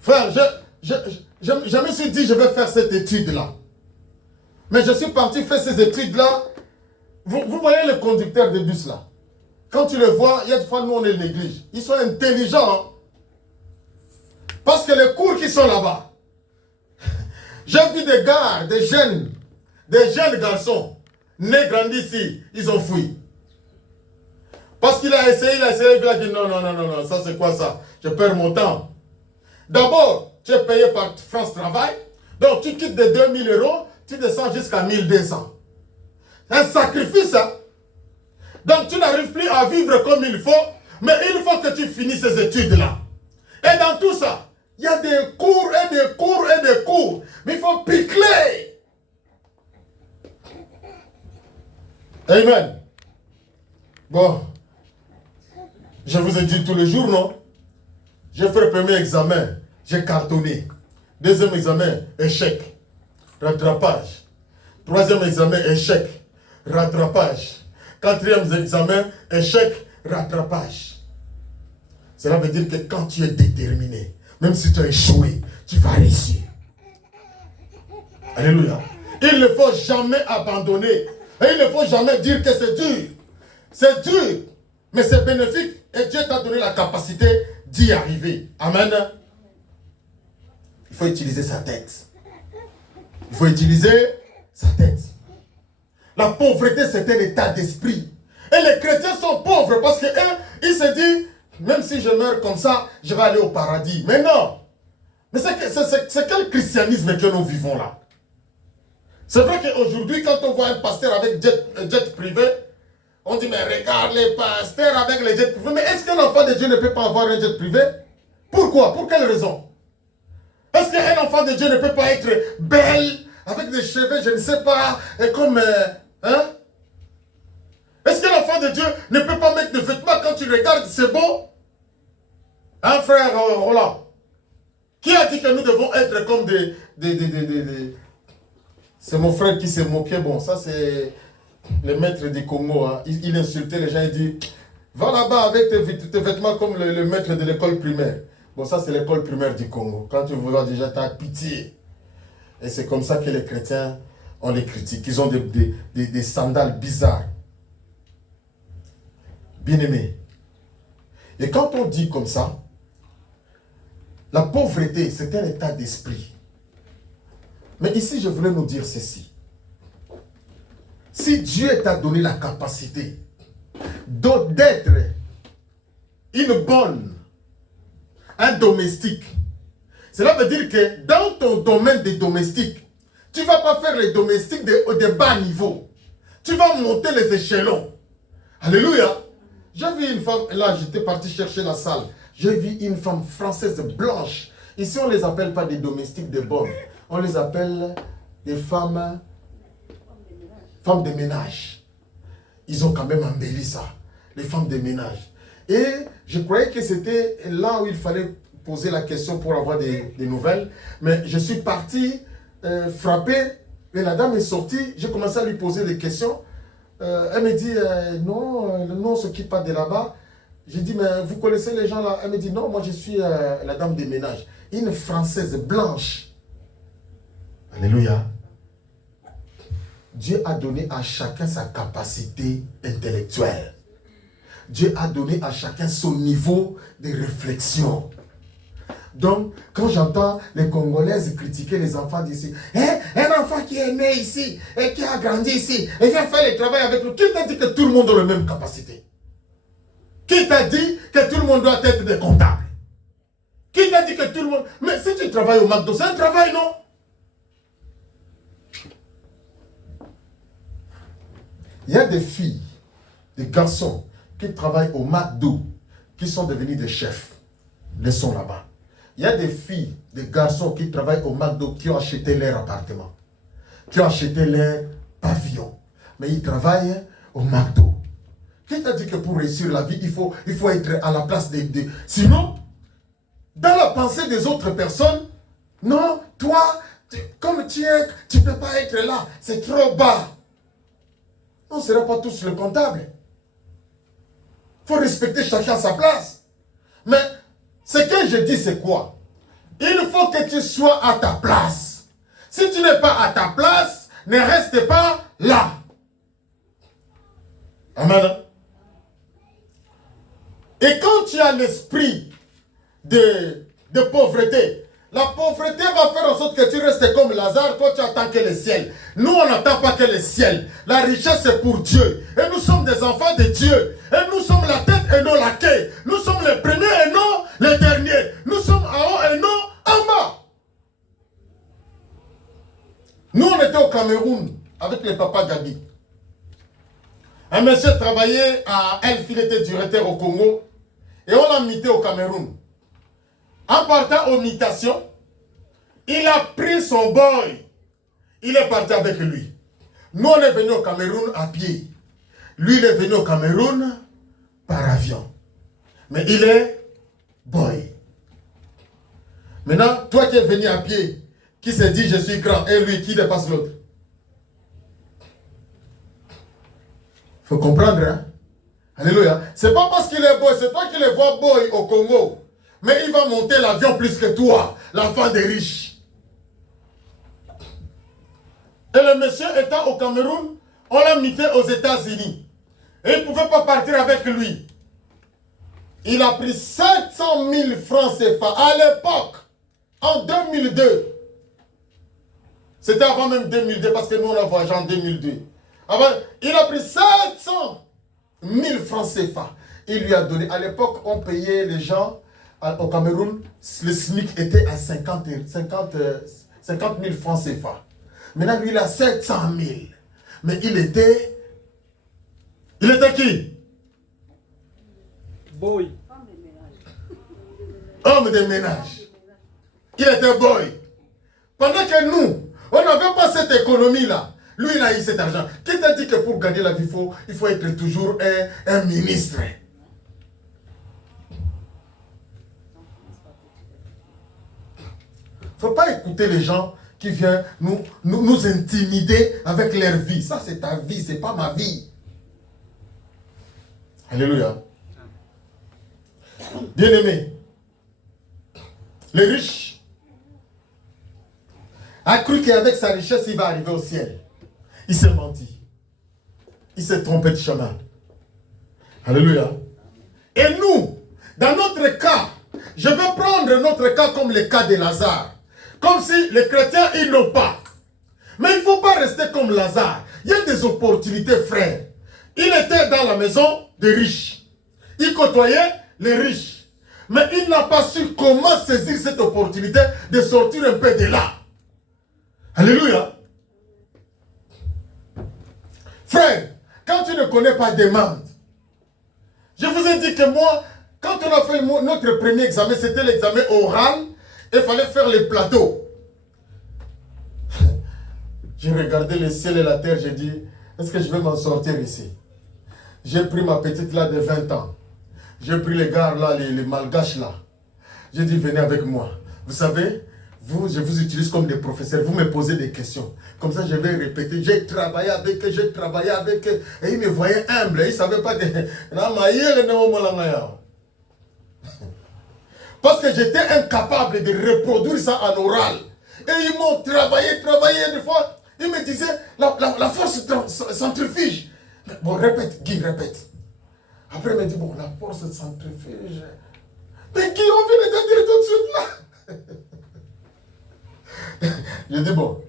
Frère, je me suis dit, je vais faire cette étude-là. Mais je suis parti faire ces études-là. Vous voyez les conducteurs de bus là. Quand tu les vois, il y a des fois, nous on les néglige. Ils sont intelligents. Hein? Parce que les cours qui sont là-bas, j'ai vu des gars, des jeunes garçons, nés, grandis ici, ils ont fui. Parce qu'il a essayé, il a dit non, ça c'est quoi ça? Je perds mon temps. D'abord, tu es payé par France Travail, donc tu quittes de 2000 €, tu descends jusqu'à 1200. C'est un sacrifice, hein? Donc tu n'arrives plus à vivre comme il faut, mais il faut que tu finisses ces études-là. Et dans tout ça, Il y a des cours et des cours et des cours. Mais il faut piquer. Amen. Bon. Je vous ai dit tous les jours, non? J'ai fait le premier examen. J'ai cartonné. Deuxième examen, échec. Rattrapage. Troisième examen, échec. Rattrapage. Quatrième examen, échec. Rattrapage. Cela veut dire que quand tu es déterminé, même si tu as échoué, tu vas réussir. Alléluia. Il ne faut jamais abandonner. Et il ne faut jamais dire que c'est dur. C'est dur, mais c'est bénéfique. Et Dieu t'a donné la capacité d'y arriver. Amen. Il faut utiliser sa tête. Il faut utiliser sa tête. La pauvreté, c'est un état d'esprit. Et les chrétiens sont pauvres parce qu'eux, ils se disent, même si je meurs comme ça, je vais aller au paradis. Mais non. Mais c'est quel christianisme que nous vivons là? C'est vrai qu'aujourd'hui, quand on voit un pasteur avec jet privé, on dit, mais regarde les pasteurs avec les jets privés. Mais est-ce qu'un enfant de Dieu ne peut pas avoir un jet privé? Pourquoi? Pour quelle raison? Est-ce qu'un enfant de Dieu ne peut pas être belle, avec des cheveux, je ne sais pas, comme... hein? Est-ce qu'un enfant de Dieu ne peut pas mettre de vêtements quand tu regardes, c'est beau? Hein, frère Roland? Qui a dit que nous devons être comme des... C'est mon frère qui s'est moqué. Bon, ça c'est le maître du Congo. Hein. Il insultait les gens, il dit, va là-bas avec tes vêtements comme le maître de l'école primaire. Bon, ça c'est l'école primaire du Congo. Quand tu vois déjà, tu as pitié. Et c'est comme ça que les chrétiens, on les critique. Ils ont des sandales bizarres. Bien-aimés. Et quand on dit comme ça, la pauvreté, c'est un état d'esprit. Mais ici, je voulais nous dire ceci. Si Dieu t'a donné la capacité d'être une bonne, un domestique, cela veut dire que dans ton domaine des domestiques, tu ne vas pas faire les domestiques de bas niveau. Tu vas monter les échelons. Alléluia. J'ai vu une femme, là j'étais parti chercher la salle. J'ai vu une femme française blanche. Ici on ne les appelle pas des domestiques de bonne. On les appelle des femmes de ménage. Ils ont quand même embelli ça, les femmes de ménage. Et je croyais que c'était là où il fallait poser la question pour avoir des nouvelles. Mais je suis parti frapper, et la dame est sortie, j'ai commencé à lui poser des questions. Elle me dit, non, on ne se quitte pas de là-bas. J'ai dit, mais vous connaissez les gens là? Elle me dit, non, moi je suis la dame des ménages. Une Française blanche. Alléluia. Dieu a donné à chacun sa capacité intellectuelle. Dieu a donné à chacun son niveau de réflexion. Donc, quand j'entends les Congolaises critiquer les enfants d'ici, hein, un enfant qui est né ici et qui a grandi ici et vient faire le travail avec nous, qui t'a dit que tout le monde a la même capacité? Qui t'a dit que tout le monde doit être des comptables? Qui t'a dit que tout le monde... Mais si tu travailles au McDo, c'est un travail, non? Il y a des filles, des garçons qui travaillent au McDo, qui sont devenus des chefs. Ils sont là-bas. Il y a des filles, des garçons qui travaillent au McDo, qui ont acheté leur appartement, qui ont acheté leur pavillon. Mais ils travaillent au McDo. Qui t'a dit que pour réussir la vie, il faut être à la place des... Sinon, dans la pensée des autres personnes, non, toi, comme tu es, tu ne peux pas être là, c'est trop bas. On ne sera pas tous le comptable. Il faut respecter chacun sa place. Mais ce que je dis, c'est quoi? Il faut que tu sois à ta place. Si tu n'es pas à ta place, ne reste pas là. Amen. Et quand tu as l'esprit de pauvreté, la pauvreté va faire en sorte que tu restes comme Lazare, toi tu attends que le ciel. Nous on n'attend pas que le ciel. La richesse c'est pour Dieu. Et nous sommes des enfants de Dieu. Et nous sommes la tête et non la queue. Nous sommes les premiers et non les derniers. Nous sommes en haut et non en bas. Nous on était au Cameroun avec le papa Gabi. Un monsieur travaillait à Elf, il était directeur au Congo. Et on l'a mité au Cameroun. En partant aux mutations, il a pris son boy. Il est parti avec lui. Nous, on est venus au Cameroun à pied. Lui, il est venu au Cameroun par avion. Mais il est boy. Maintenant, toi qui es venu à pied, qui se dit je suis grand, et lui qui dépasse l'autre. Il faut comprendre, hein? Alléluia. C'est pas parce qu'il est boy, c'est toi qui le vois boy au Congo. Mais il va monter l'avion plus que toi, l'enfant des riches. Et le monsieur étant au Cameroun, on l'a muté aux États-Unis. Et il ne pouvait pas partir avec lui. Il a pris 700 000 francs CFA à l'époque, en 2002. C'était avant même 2002, parce que nous on a voyagé en 2002. Avant, il a pris 700 000 francs CFA. Il lui a donné, à l'époque on payait les gens au Cameroun, le SMIC était à 50 000 francs CFA. Maintenant lui il a 700 000. Mais il était qui? Boy. Homme de ménage. Il était boy. Pendant que nous, on n'avait pas cette économie-là. Lui, il a eu cet argent. Qui t'a dit que pour gagner la vie, il faut être toujours un ministre? Il ne faut pas écouter les gens qui viennent nous intimider avec leur vie. Ça, c'est ta vie, ce n'est pas ma vie. Alléluia. Bien-aimé, le riche a cru qu'avec sa richesse, il va arriver au ciel. Il s'est menti. Il s'est trompé de chemin. Alléluia. Et nous, dans notre cas, je vais prendre notre cas comme le cas de Lazare. Comme si les chrétiens, ils n'ont pas. Mais il ne faut pas rester comme Lazare. Il y a des opportunités, frère. Il était dans la maison des riches. Il côtoyait les riches. Mais il n'a pas su comment saisir cette opportunité de sortir un peu de là. Alléluia. Frère, quand tu ne connais pas, demande. Je vous ai dit que moi, quand on a fait notre premier examen, c'était l'examen oral, il fallait faire les plateaux. J'ai regardé le ciel et la terre, j'ai dit, est-ce que je vais m'en sortir ici? J'ai pris ma petite là de 20 ans. J'ai pris les gars là, les malgaches là. J'ai dit, venez avec moi. Vous savez, je vous utilise comme des professeurs. Vous me posez des questions. Comme ça, je vais répéter. J'ai travaillé avec eux, et ils me voyaient humble. Ils ne savaient pas que... Parce que j'étais incapable de reproduire ça en oral. Et ils m'ont travaillé. Des fois, ils me disaient, la force centrifuge. Bon, répète, Guy, répète. Après, il m'a dit, bon, la force centrifuge. Mais Guy, on vient de te dire tout de suite là. Je dis, bon,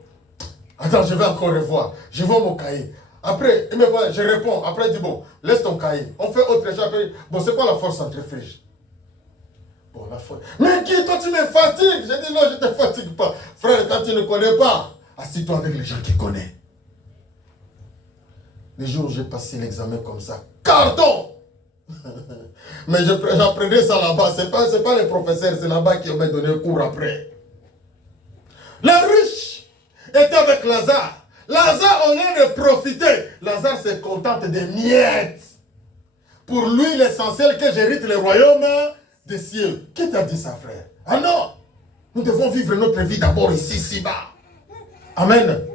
attends, je vais encore revoir. Je vois mon cahier. Après, il me dit, je réponds. Après, il dit, bon, laisse ton cahier. On fait autre chose. Après, bon, c'est quoi la force centrifuge? Bon, la force. Mais Guy, toi, tu me fatigues. Je dis, non, je ne te fatigue pas. Frère, quand tu ne connais pas, assis-toi avec les gens qui connaissent. Les jours où j'ai passé l'examen comme ça, carton. Mais j'apprendrai ça là-bas. C'est pas les professeurs, c'est là-bas qui m'ont donné un cours après. Les riches étaient avec Lazare. Lazare, on vient de profiter. Lazare se contente des miettes. Pour lui, l'essentiel que j'hérite le royaume des cieux. Qui t'a dit ça, frère? Ah non! Nous devons vivre notre vie d'abord ici-bas. Amen.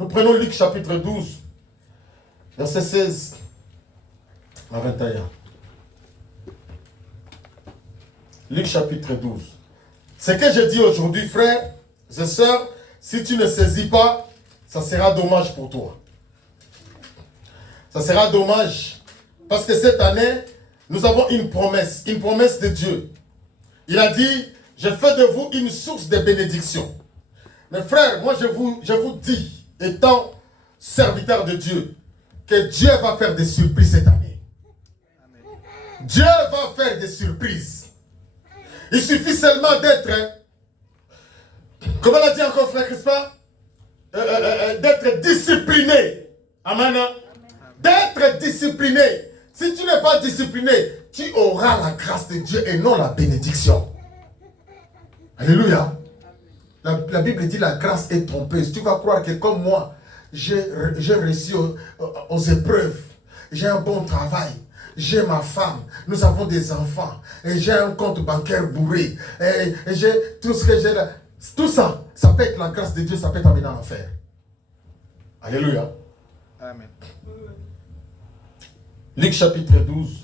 Nous prenons Luc chapitre 12. Verset 16 à 21. Luc chapitre 12. Ce que je dis aujourd'hui, frère et sœurs, si tu ne saisis pas, ça sera dommage pour toi. Ça sera dommage. Parce que cette année, nous avons une promesse de Dieu. Il a dit, je fais de vous une source de bénédiction. Mais frère, moi je vous dis, étant serviteur de Dieu, que Dieu va faire des surprises cette année. Dieu va faire des surprises. Il suffit seulement d'être, comment l'a dit encore frère Crispa, d'être discipliné. Amen. D'être discipliné. Si tu n'es pas discipliné, tu auras la grâce de Dieu et non la bénédiction. Alléluia. La Bible dit la grâce est trompeuse. Tu vas croire que comme moi, j'ai réussi aux épreuves. J'ai un bon travail. J'ai ma femme. Nous avons des enfants. Et j'ai un compte bancaire bourré. Et j'ai tout ce que j'ai là. Tout ça, ça peut être la grâce de Dieu, ça peut t'amener en enfer. Alléluia. Amen. Luc chapitre 12,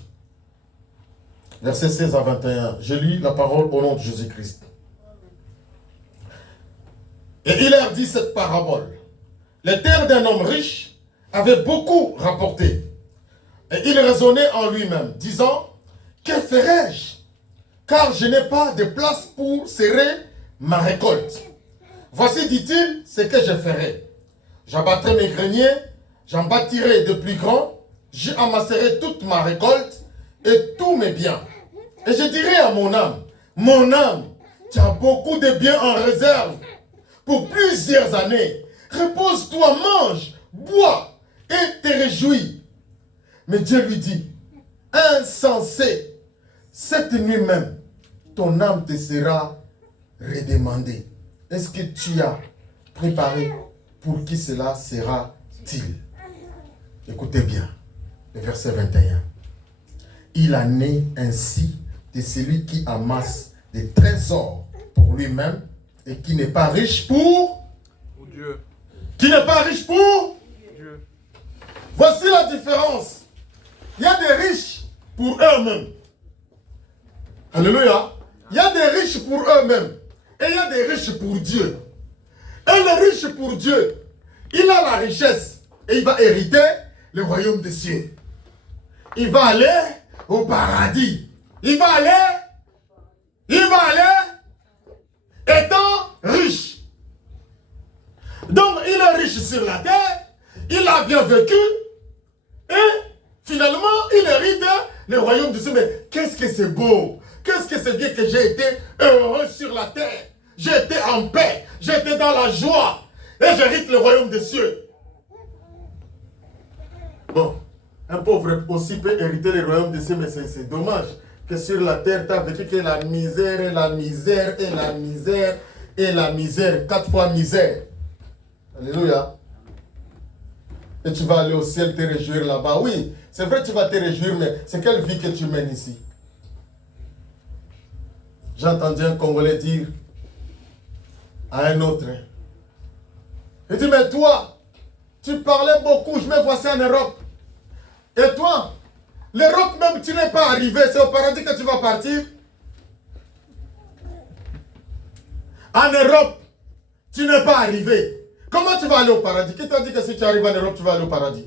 versets 16 à 21. Je lis la parole au nom de Jésus-Christ. Et il leur dit cette parabole. Les terres d'un homme riche avaient beaucoup rapporté. Et il raisonnait en lui-même, disant, que ferai-je? Car je n'ai pas de place pour serrer ma récolte. Voici, dit-il, ce que je ferai. J'abattrai mes greniers, j'en bâtirai de plus grands, j'amasserai toute ma récolte et tous mes biens. Et je dirai à mon âme, tu as beaucoup de biens en réserve pour plusieurs années. Repose-toi, mange, bois et te réjouis. Mais Dieu lui dit, insensé, cette nuit même, ton âme te sera redemandée. Est-ce que tu as préparé pour qui cela sera-t-il? Écoutez bien, le verset 21. Il en est ainsi de celui qui amasse des trésors pour lui-même et qui n'est pas riche pour Dieu. Qui n'est pas riche pour Dieu. Voici la différence. Il y a des riches pour eux-mêmes. Alléluia. Il y a des riches pour eux-mêmes. Et il y a des riches pour Dieu. Et le riche pour Dieu, il a la richesse. Et il va hériter le royaume des cieux. Il va aller au paradis. Il va aller étant riche. Donc il est riche sur la terre. Il a bien vécu. Et finalement, il hérite le royaume des cieux. Mais qu'est-ce que c'est beau! Qu'est-ce que c'est bien que j'ai été heureux sur la terre. J'étais en paix. J'étais dans la joie. Et j'hérite le royaume des cieux. Bon, un pauvre aussi peut hériter le royaume des cieux, mais c'est dommage que sur la terre, tu as vécu que la misère, et la misère, et la misère, et la misère. 4 fois misère. Alléluia. Et tu vas aller au ciel te réjouir là-bas. Oui, c'est vrai que tu vas te réjouir, mais c'est quelle vie que tu mènes ici? J'ai entendu un Congolais dire à un autre. Il dit, mais toi, tu parlais beaucoup, je me voici en Europe. Et toi, l'Europe même, tu n'es pas arrivé, c'est au paradis que tu vas partir. En Europe, tu n'es pas arrivé. Comment tu vas aller au paradis? Qui t'a dit que si tu arrives en Europe, tu vas aller au paradis?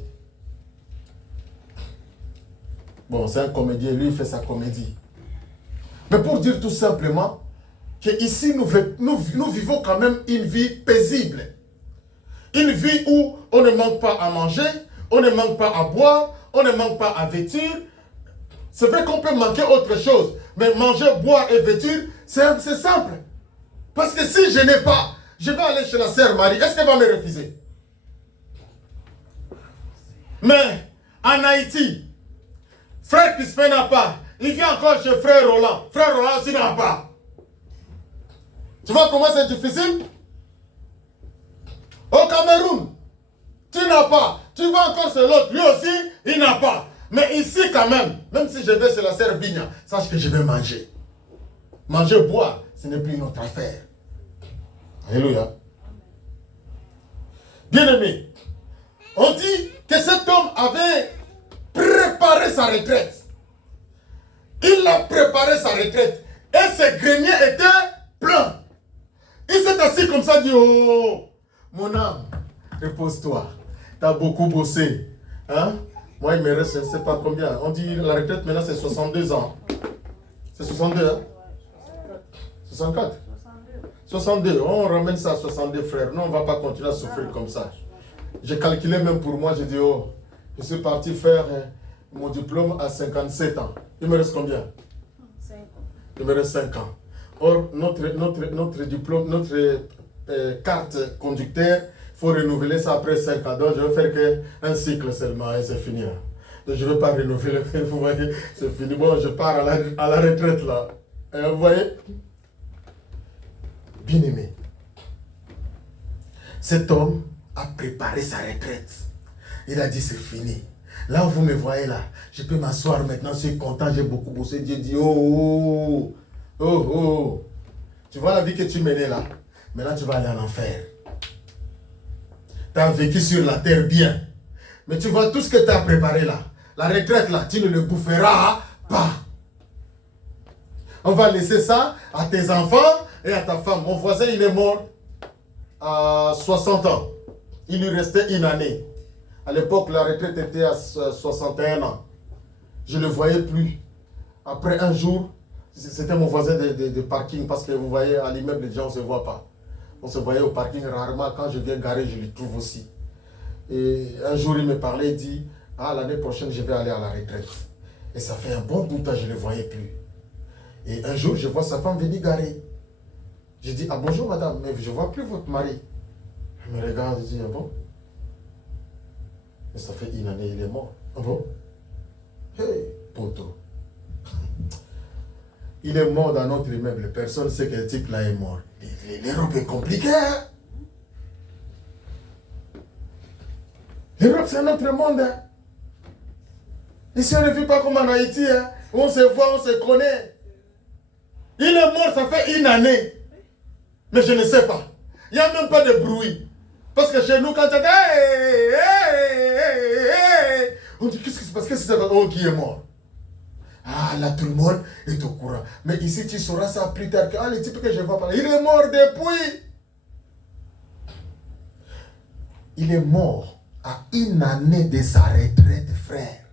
Bon, c'est un comédien, lui, il fait sa comédie. Mais pour dire tout simplement qu'ici, nous vivons quand même une vie paisible. Une vie où on ne manque pas à manger, on ne manque pas à boire, on ne manque pas à vêtir. C'est vrai qu'on peut manquer autre chose, mais manger, boire et vêtir, c'est simple. Parce que si je n'ai pas, je vais aller chez la sœur Marie, est-ce qu'elle va me refuser? Mais en Haïti, frère Crispin n'a pas. Il vient encore chez frère Roland. Frère Roland aussi n'a pas. Tu vois comment c'est difficile? Au Cameroun, tu n'as pas. Tu vas encore chez l'autre, lui aussi, il n'a pas. Mais ici quand même si je vais chez la sœur Vigna, sache que je vais manger. Manger, boire, ce n'est plus notre affaire. Alléluia. Bien-aimé, on dit que cet homme avait préparé sa retraite. Il a préparé sa retraite. Et ses greniers étaient pleins. Il s'est assis comme ça, dit, oh, mon âme, repose-toi. Tu as beaucoup bossé. Hein? Moi, il me reste, je ne sais pas combien. On dit la retraite maintenant, c'est 62 ans. C'est 62, hein? 64? 62. On ramène ça à 62, frère. Non, on ne va pas continuer à souffrir comme ça. J'ai calculé même pour moi, j'ai dit, oh, je suis parti faire mon diplôme à 57 ans. Il me reste combien? 5 ans. Il me reste 5 ans. Or, notre diplôme, notre carte conducteur, il faut renouveler ça après 5 ans. Donc, je vais faire qu'un cycle seulement et c'est fini. Donc, je ne vais pas renouveler. Vous voyez, c'est fini. Bon, je pars à la retraite là. Et vous voyez? Bien-aimé, cet homme a préparé sa retraite. Il a dit, c'est fini. Là où vous me voyez là, je peux m'asseoir maintenant, je suis content, j'ai beaucoup bossé. Dieu dit, oh, oh, oh, oh. Tu vois la vie que tu menais là, maintenant tu vas aller en enfer. Tu as vécu sur la terre bien. Mais tu vois tout ce que tu as préparé là, la retraite là, tu ne le boufferas pas. On va laisser ça à tes enfants et à ta femme. Mon voisin, il est mort à 60 ans. Il lui restait une année. À l'époque, la retraite était à 61 ans. Je ne le voyais plus. Après un jour, c'était mon voisin de parking, parce que vous voyez, à l'immeuble, les gens ne se voient pas. On se voyait au parking rarement. Quand je viens garer, je le trouve aussi. Et un jour, il me parlait, il dit, ah, l'année prochaine, je vais aller à la retraite. Et ça fait un bon bout de temps, je ne le voyais plus. Et un jour, je vois sa femme venir garer. Je dis, ah bonjour madame, mais je ne vois plus votre mari. Elle me regarde et dit, ah bon? Mais ça fait une année, il est mort. Ah bon? Hey, poteau. Il est mort dans notre immeuble. Personne ne sait quel type là est mort. L'Europe est compliquée. Hein? L'Europe, c'est un autre monde. Hein? Ici, on ne vit pas comme en Haïti. Hein? On se voit, on se connaît. Il est mort, ça fait une année. Mais je ne sais pas. Il n'y a même pas de bruit. Parce que chez nous, quand tu dis hey, hey, hey, hey, on dit qu'est-ce qui se passe? Qu'est-ce qui se passe? Oh, qui est mort? Ah, là, tout le monde est au courant. Mais ici, tu sauras ça plus tard. Ah, le type que je vois pas là, il est mort depuis. Il est mort à une année de sa retraite, frère.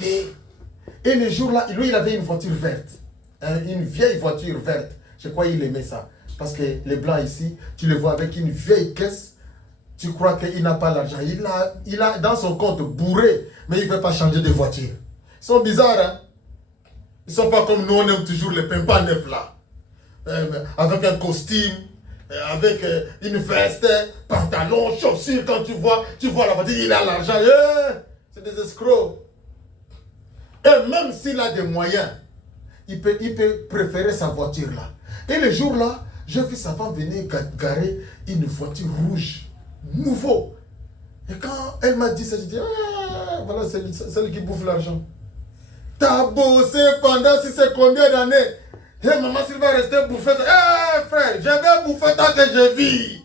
Et le jour-là, lui, il avait une voiture verte. Une vieille voiture verte. Je crois qu'il aimait ça. Parce que les blancs ici, tu le vois avec une vieille caisse. Tu crois qu'il n'a pas l'argent. Il a dans son compte bourré, mais il ne veut pas changer de voiture. Ils sont bizarres, hein? Ils ne sont pas comme nous, on aime toujours les pimpins neufs là. Avec un costume, avec une veste, pantalon, chaussures. Quand tu vois la voiture, il a l'argent. C'est des escrocs. Et même s'il a des moyens, il peut préférer sa voiture là. Et le jour là, j'ai vu sa femme venir garer une voiture rouge, nouveau. Et quand elle m'a dit ça, j'ai dit, ah, voilà, c'est celle qui bouffe l'argent. T'as bossé pendant si c'est combien d'années? Et maman, s'il va rester bouffer ça. Frère, je vais bouffer tant que je vis.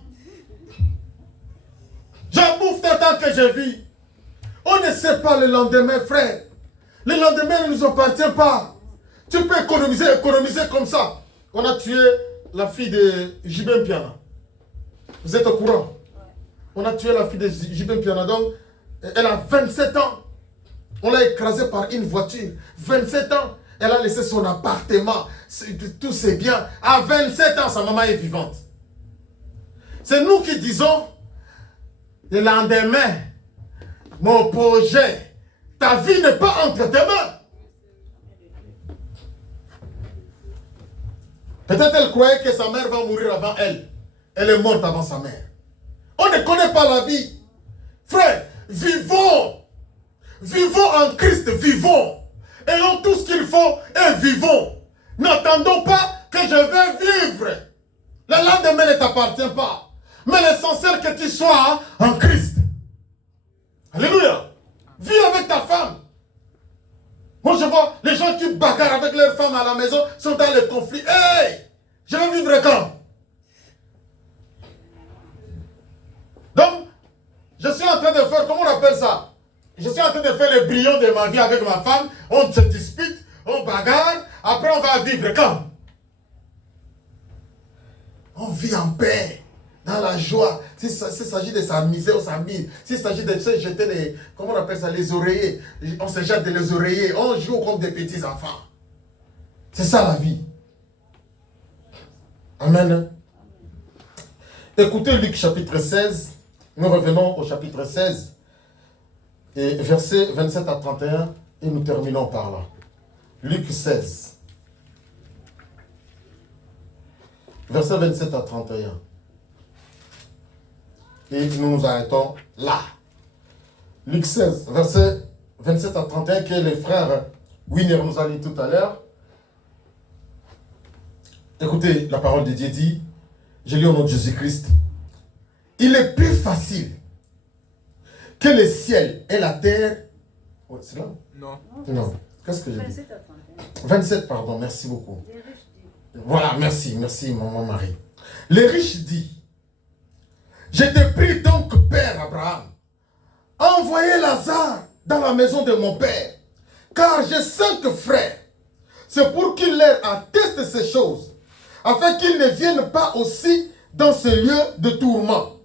Je bouffe tant que je vis. On ne sait pas le lendemain, frère. Le lendemain ne nous appartient pas. Tu peux économiser comme ça. On a tué la fille de Jibem Piana. Vous êtes au courant? On a tué la fille de Jibem Piana. Donc, elle a 27 ans. On l'a écrasée par une voiture. 27 ans. Elle a laissé son appartement. Tous ses biens. À 27 ans, sa maman est vivante. C'est nous qui disons, le lendemain, mon projet, ta vie n'est pas entre tes mains. Peut-être elle croyait que sa mère va mourir avant elle. Elle est morte avant sa mère. On ne connaît pas la vie. Frère, vivons. Vivons en Christ, vivons. Ayons tout ce qu'il faut et vivons. N'attendons pas que je vais vivre. Le lendemain ne t'appartient pas. Mais l'essentiel que tu sois en Christ. Alléluia. Vis avec ta femme. Moi je vois les gens qui bagarrent avec leurs femmes à la maison sont dans le conflit. Hey! Je vais vivre quand? Donc, je suis en train de faire, comment on appelle ça? Je suis en train de faire le brillant de ma vie avec ma femme. On se dispute, on bagarre. Après, on va vivre quand? On vit en paix, dans la joie. S'il s'agit de s'amuser, on s'amuse. S'il s'agit de se jeter les, comment on appelle ça, les oreillers. On se jette les oreillers. On joue comme des petits enfants. C'est ça la vie. Amen. Écoutez Luc chapitre 16. Nous revenons au chapitre 16. Et versets 27 à 31. Et nous terminons par là. Luc 16. Versets 27 à 31. Et nous nous arrêtons là. Luc 16, versets 27 à 31, que le frère Winner nous a dit tout à l'heure. Écoutez, la parole de Dieu dit, je lis au nom de Jésus-Christ, il est plus facile que le ciel et la terre. Ouais, c'est là? Non. Non. Qu'est-ce que j'ai dit? 27, pardon, merci beaucoup. Voilà, merci, maman Marie. Les riches dit, je te prie donc, Père Abraham, envoyez Lazare dans la maison de mon père, car j'ai 5 frères. C'est pour qu'il leur atteste ces choses, afin qu'ils ne viennent pas aussi dans ce lieu de tourment.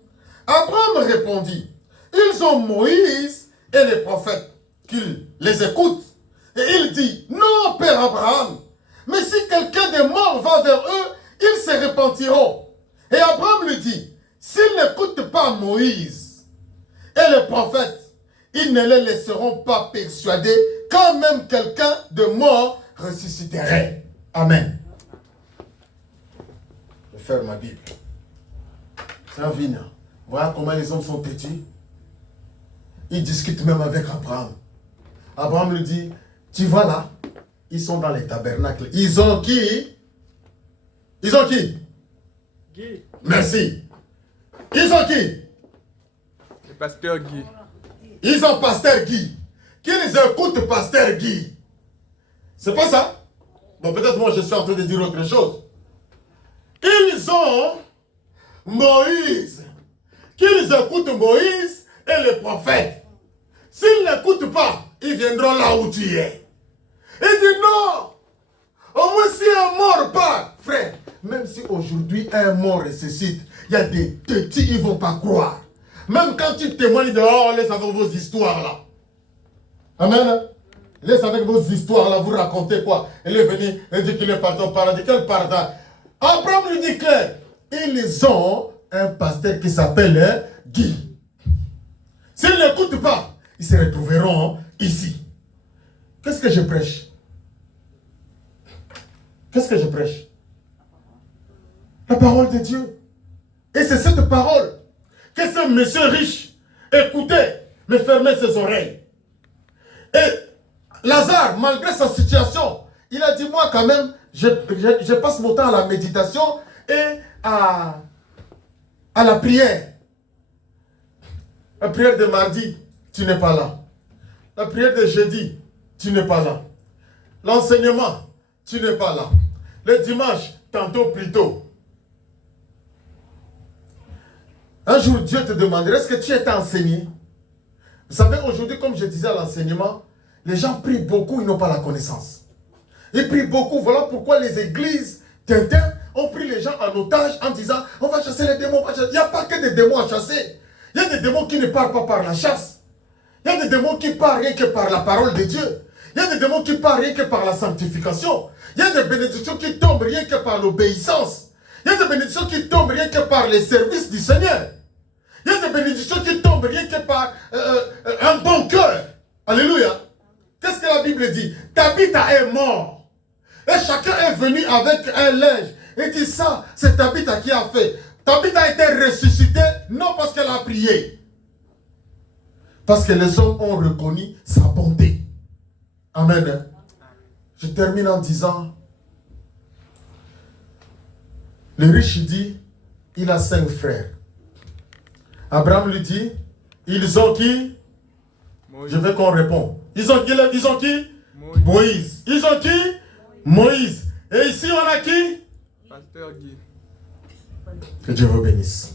Abraham répondit, ils ont Moïse et les prophètes, qu'ils les écoutent. Et il dit, non, Père Abraham, mais si quelqu'un des morts va vers eux, ils se repentiront. Et Abraham lui dit, s'ils n'écoutent pas Moïse et les prophètes, ils ne les laisseront pas persuader quand même quelqu'un de mort ressusciterait. Amen. Je ferme ma Bible. C'est un vina. Voilà comment les hommes sont têtus. Ils discutent même avec Abraham. Abraham lui dit, tu vois là, ils sont dans les tabernacles. Ils ont qui? Ils ont qui? Guy. Merci. Ils ont qui? Le pasteur Guy. Ils ont pasteur Guy. Qu'ils écoutent pasteur Guy. C'est pas ça? Bon, peut-être moi je suis en train de dire autre chose. Ils ont Moïse. Qu'ils écoutent Moïse et les prophètes. S'ils n'écoutent pas, ils viendront là où tu es. Il dit non. Au moins si un mort part, frère, même si aujourd'hui un mort ressuscite, il y a des petits, ils ne vont pas croire. Même quand tu témoignes de oh, laisse avec vos histoires là. Amen. Laisse avec vos histoires là, vous racontez quoi? Il est venu, il dit qu'il est parti au paradis. Quel paradis? Abraham lui dit clair, ils ont un pasteur qui s'appelle Guy. S'ils n'écoutent pas, ils se retrouveront ici. Qu'est-ce que je prêche? Qu'est-ce que je prêche? La parole de Dieu. Et c'est cette parole que ce monsieur riche écoutait, mais fermait ses oreilles. Et Lazare, malgré sa situation, il a dit, moi quand même, je passe mon temps à la méditation et à la prière. La prière de mardi, tu n'es pas là. La prière de jeudi, tu n'es pas là. L'enseignement, tu n'es pas là. Le dimanche, tantôt plus tôt. Un jour, Dieu te demanderait, est-ce que tu es enseigné? Vous savez, aujourd'hui, comme je disais à l'enseignement, les gens prient beaucoup, ils n'ont pas la connaissance. Ils prient beaucoup, voilà pourquoi les églises, ont pris les gens en otage en disant, on va chasser les démons, Il n'y a pas que des démons à chasser. Il y a des démons qui ne parlent pas par la chasse. Il y a des démons qui parlent rien que par la parole de Dieu. Il y a des démons qui parlent rien que par la sanctification. Il y a des bénédictions qui tombent rien que par l'obéissance. Il y a des bénédictions qui tombent rien que par les services du Seigneur. Il y a des bénédictions qui tombent rien que par un bon cœur. Alléluia. Qu'est-ce que la Bible dit? Tabitha est mort. Et chacun est venu avec un linge. Et dit ça, c'est Tabitha qui a fait. Tabitha a été ressuscitée, non parce qu'elle a prié. Parce que les hommes ont reconnu sa bonté. Amen. Je termine en disant, le riche dit, il a 5 frères. Abraham lui dit, ils ont qui? Moïse. Je veux qu'on réponde. Ils ont qui? Moïse. Ils ont qui? Moïse. Et ici on a qui? Pasteur Guy. Que Dieu vous bénisse.